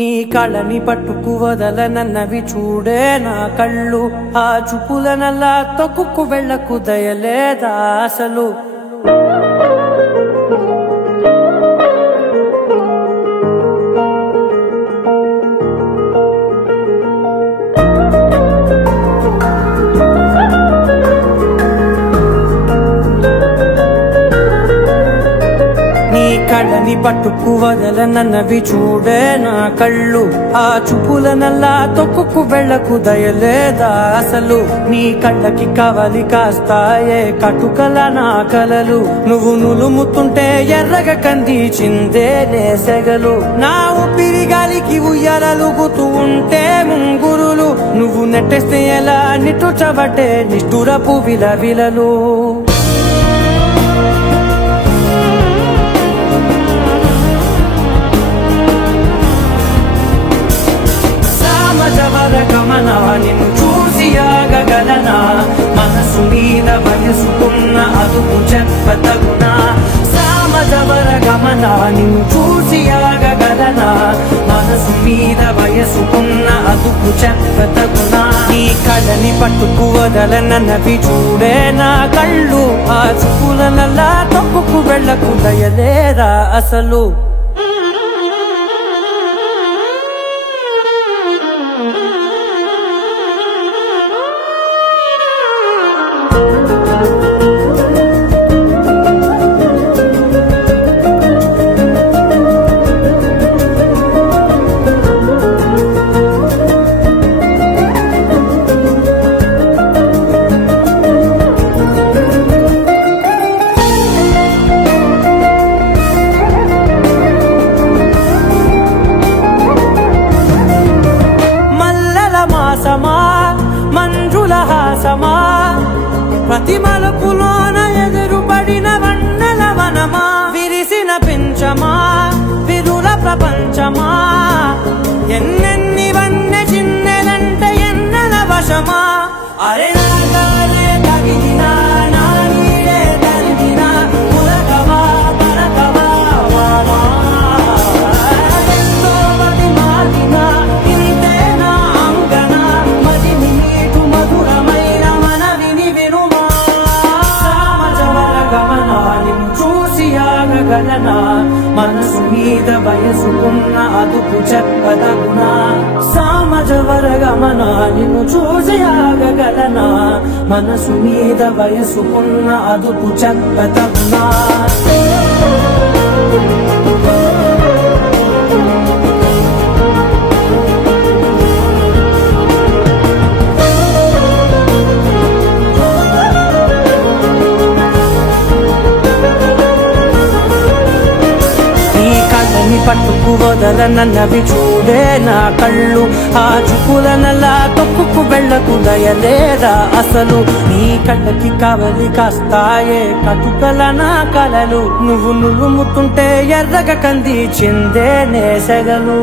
నీ కళ్ళని పట్టుకు వదలనన్నవి చూడే నా కళ్ళు ఆ చూపులనల్లా తొక్కుకు వెళ్ళకు దయలేదా అసలు కళ్ళని పట్టుకు వదలనన్నవి చూడే నా కళ్ళు ఆ చూపులనల్లా తొక్కుకు వెళ్ళకు దయలేదా అసలు నీ కళ్ళకి కవలి కాస్తాయే కటుకల నా కలలు నువ్వు నులుముతుంటే ఎర్రగ కందిచిందే నేసెగలు నా ఊపిరి గాలికి ఉయ్యాలలుగుతూ ఉంటే ముంగురులు నువ్వు నెట్టేస్తే ఎలా నిట్టుచబట్టే నిష్ఠురపు విలవిలలు గమనా నిన్ను చూసి ఆగగలనా మనసు మీద వయసుకున్న అదుపు చెప్పతగునా సామజవర గమనా నిన్ను చూసి ఆగగలనా మనసు మీద వయసుకున్న అదుపు చెప్పతగునా నీ కళ్ళని పట్టుకు వదలనన్నవి చూడే నా కళ్ళు ఆ చూపులనల్లా తప్పుకు వెళ్ళకు దయలేరా అసలు మంజుల హాసమా ప్రతి మలుపులోన ఎదురుపడిన వన్నెల వనమా విరిసిన పించమా విరుల ప్రపంచమా ఎన్నెన్ని వన్నె చిన్నెలంటే ఎన్నెల వశమా అరే నాగాలే తగిలినా నా నీడే తరిగినా పులకవా పలకవా వామా ఎంతో మది మారినా ఇంతే నా అంగన మదిని నీటు మధురమైన మనవిని వినుమా సామజవర గమనా నిన్ను చూసి ఆగగలనా మనసు మీద వయసుకున్న అదుపు చెప్పదగునా సామజవర గమనా నిన్ను చూసి ఆగగలనా మనసు మీద వయసుకున్న అదుపు చెప్పదగునా పట్టుకు వదలనన్నవి చూడే నా కళ్ళు ఆ చూపులనల్లా తొక్కుకు వెళ్ళకు దయలేదా అసలు నీ కళ్ళకి కవలి కాస్తాయే కటుకల నా కలలు నువ్వు నులుముతుంటే ఎర్రగ కందిచిందే నేసెగలు